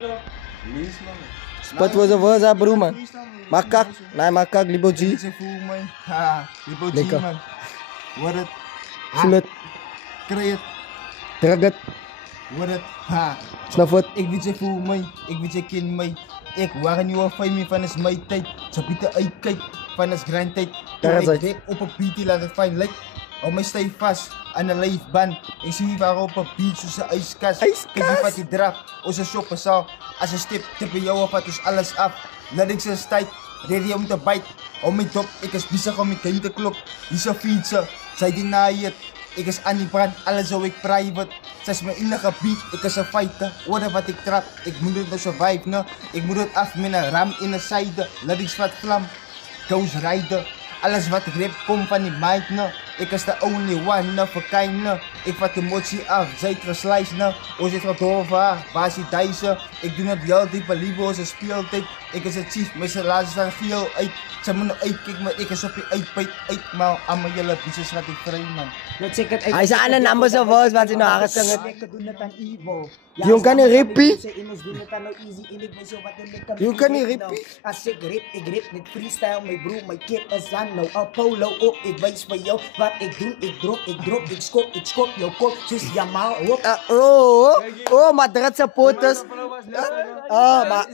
Lees man. Spot was a verse, bro, man. Makak. Nee, makak, libo G. Ze voel mij. Ha, libo G Lekker. man. Word het. Smut. Krijg het. Drag het. Word het. Ha. Snap het. Ik weet je voel mij. Ik weet je ken mij. Ik waar nu al 5 van is mijn tijd. Ze biedt uitkijk van is grind tijd. Daar is Ik hij. rap op een beat die laat het fijn lijkt. Hou mij stijf vast aan de leefband. Ik zie waar op een beat zoals een ijskast. Kijk die wat die draf. Onze shoppenzaal. Als je stip, tippen jou op, het is alles af. Laat ik ze tijd. Ready om te bite. Hou mij top. Ik is bezig om mijn game te klop. Die is een fietsen. Zij die naait. Ik is aan die brand. Alles zou ik private. Zij is mijn enige beat. Ik is een fighter. Hoor wat ik trap. Ik moet het survive, ne. Ik moet het af met een ram in de zijde. Laat ik zwart vlam. Ghost Rider. Alles wat ik rap komt van die mic, ne. Ik is de only one, ne, for kind, ne. Ik vat de emotie af, zij verslijst, ne. Oos is wat over, basie Dijssen. Ik doe het heel diep, lieve ze speeltijd. Ik is het chief, met z'n laatste staan veel uit. Ze moeten uitkijken, maar ik is op je uitpijt, uitmaal. Allemaal jullie bietjes wat ik vrij, man. Hij is aan een number zo verse, wat hij nou aangetongen. Yung kan niet rippie. Yung Yung kan niet rippie. Als ik rip met freestyle, mijn broer, mijn kip is aan, nou Apollo op. Ik wijs voor jou wat ik doe, ik drop, ik schop jouw kop, zus Jamal op. Oh, maar dat zijn potes. Oh, maar